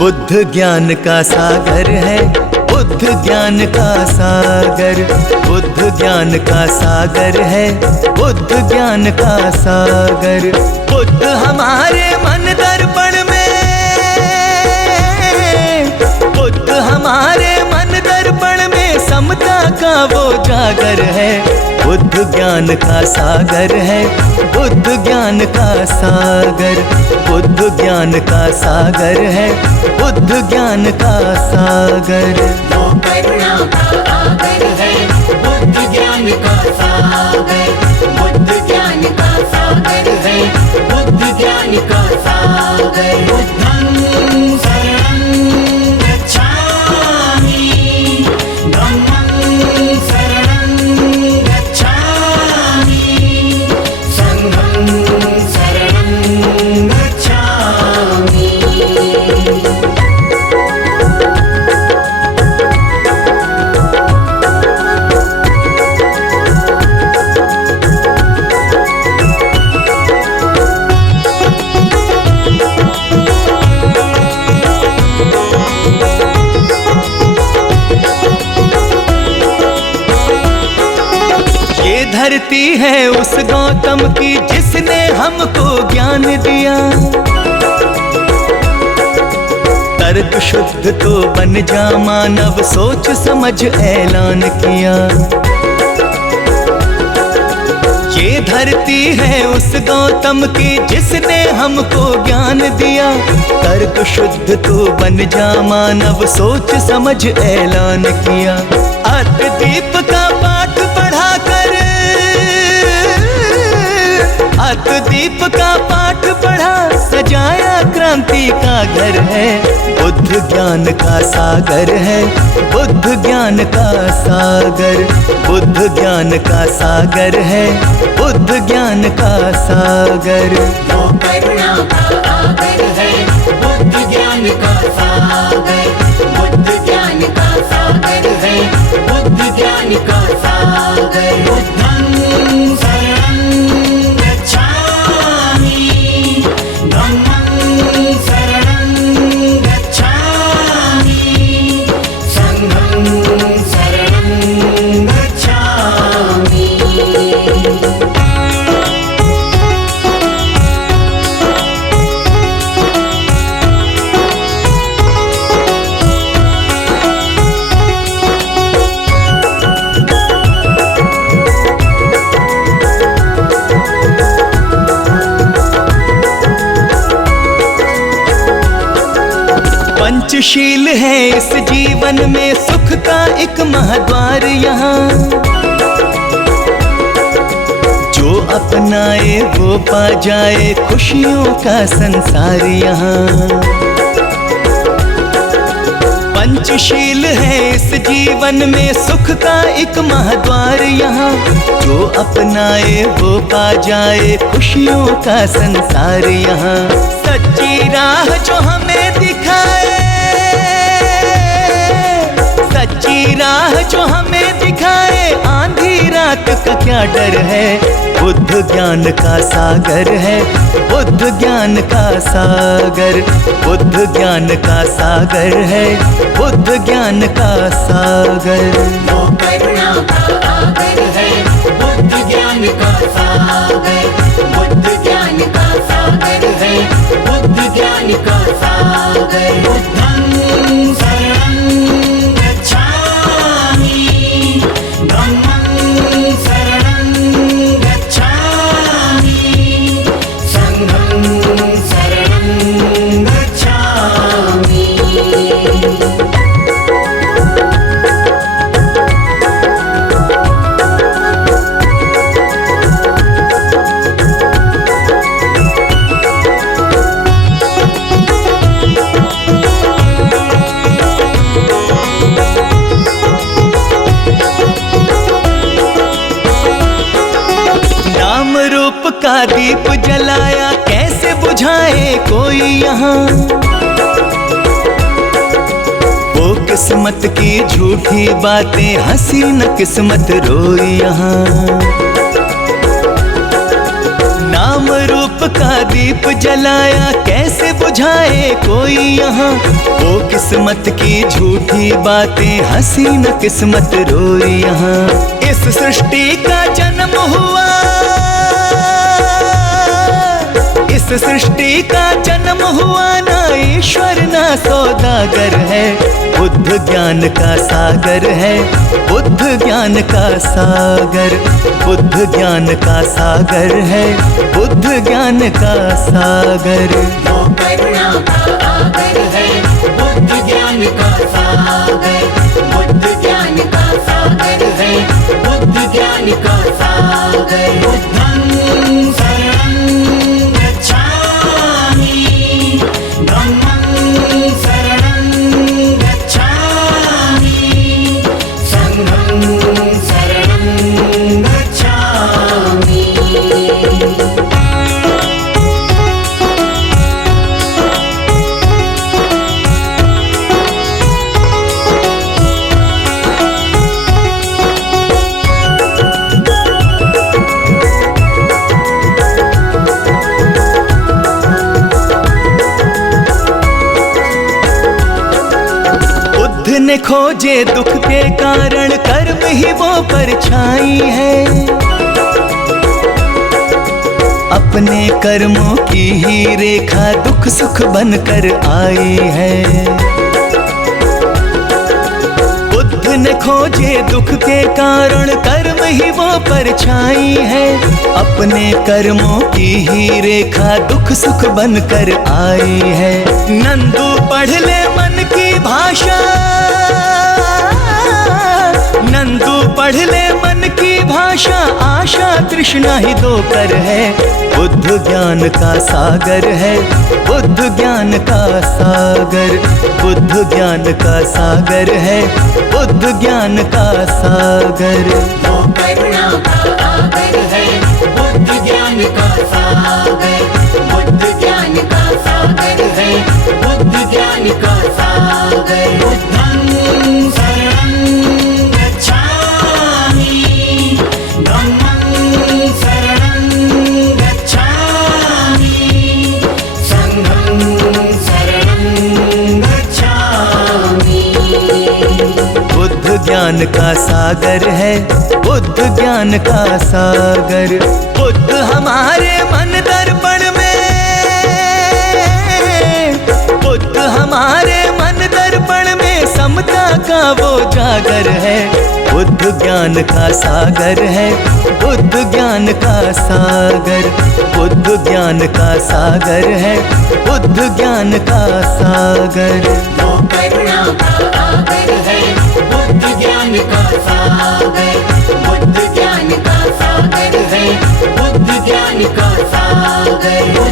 बुद्ध ज्ञान का सागर है, बुद्ध ज्ञान का सागर, बुद्ध ज्ञान का सागर है, बुद्ध ज्ञान का सागर। बुद्ध हमारे मन दर्पण में, बुद्ध हमारे मन दर्पण में समता का वो जागर है। बुद्ध ज्ञान का सागर है, बुद्ध ज्ञान का सागर, बुद्ध ज्ञान का सागर है, बुद्ध ज्ञान का सागर। वो करुणा का आगर है, बुद्ध ज्ञान का सागर, बुद्ध ज्ञान का सागर है, बुद्ध ज्ञान का सागर। बुद्धं शरणं गच्छामि, धम्मं शरणं गच्छामि, संघं शरणं गच्छामि। धरती है उस गौतम की जिसने हमको ज्ञान दिया। तर्क शुद्ध तो बन जा मानव, सोच समझ ऐलान किया। ये धरती है उस गौतम की जिसने हमको ज्ञान दिया। तर्क शुद्ध तो बन जा मानव, सोच समझ ऐलान किया। आत्मदीप का पाठ पढ़ाकर, आत्मदीप का पाठ पढ़ा सजाया क्रांति का घर है। बुद्ध ज्ञान का सागर है, बुद्ध ज्ञान का सागर, बुद्ध ज्ञान का सागर है, बुद्ध ज्ञान का सागर। वो करुणा का आगर है, बुद्ध ज्ञान का सागर, बुद्ध ज्ञान का सागर है, बुद्ध ज्ञान का सागर। बुद्धं शरणं गच्छामि, धम्मं शरणं गच्छामि, संघं शरणं गच्छामि। पंचशील है इस जीवन में, सुख का एक महाद्वार यहाँ। जो अपनाए वो पा जाए खुशियों का संसार यहाँ। पंचशील है इस जीवन में, सुख का एक महाद्वार यहाँ। जो अपनाए वो पा जाए खुशियों का संसार यहाँ। सच्ची राह जो हमें दिखाए, सच्ची राह जो हमें दिखाए, आंधी रात का क्या डर है। बुद्ध ज्ञान का सागर है, बुद्ध ज्ञान का सागर, बुद्ध ज्ञान का सागर है, बुद्ध ज्ञान का सागर। वो करुणा का आगर है, बुद्ध ज्ञान का सागर, बुद्ध ज्ञान का सागर है, बुद्ध ज्ञान का सागर। बुद्धं शरणं गच्छामि, धम्मं शरणं गच्छामि, संघं शरणं गच्छामि। का दीप जलाया कैसे बुझाए कोई यहाँ। वो किस्मत की झूठी बातें, हसीन किस्मत रोई यहाँ। नाम रूप का दीप जलाया कैसे बुझाए कोई यहाँ। वो किस्मत की झूठी बातें, हसीन किस्मत रोई यहाँ। इस सृष्टि का जन्म हुआ, इस सृष्टि का जन्म हुआ ना ईश्वर ना सौदागर है। बुद्ध ज्ञान का सागर है, बुद्ध ज्ञान का सागर, बुद्ध ज्ञान का सागर है, बुद्ध ज्ञान का सागर। वो करुणा का आगर है, बुद्ध ज्ञान का सागर, बुद्ध ज्ञान का सागर है, बुद्ध ज्ञान का सागर। बुद्धं शरणं गच्छामि, धम्मं शरणं गच्छामि, संघं शरणं गच्छामि। बुद्ध ने खोजे दुख के कारण, कर्म ही वो परछाई है। अपने कर्मों की ही रेखा दुख सुख बनकर आई है। बुद्ध ने खोजे दुख के कारण, कर्म ही वो परछाई है। अपने कर्मों की ही रेखा दुख सुख बनकर आई है। नंदू पढ़ ले मन की भाषा, नंदू पढ़ ले मन की भाषा, आशा तृष्णा ही दो कर है। बुद्ध ज्ञान का सागर है, बुद्ध ज्ञान का सागर, बुद्ध ज्ञान का सागर है, बुद्ध ज्ञान का सागर। वो करुणा का आगर है, बुद्ध ज्ञान का सागर, बुद्ध ज्ञान का सागर है, बुद्ध ज्ञान का सागर। बुद्धं शरणं गच्छामि, धम्मं शरणं गच्छामि, संघं शरणं गच्छामि। बुद्ध ज्ञान का सागर है, बुद्ध ज्ञान का सागर। बुद्ध हमारे मन दर्पण में, बुद्ध हमारे मन दर्पण में समता का वो जागर है। बुद्ध ज्ञान का सागर है, बुद्ध ज्ञान का सागर, बुद्ध ज्ञान का सागर है, बुद्ध ज्ञान का सागर। वो करुणा का आगर है, बुद्ध ज्ञान का सागर, बुद्ध ज्ञान का सागर है, बुद्ध ज्ञान का सागर।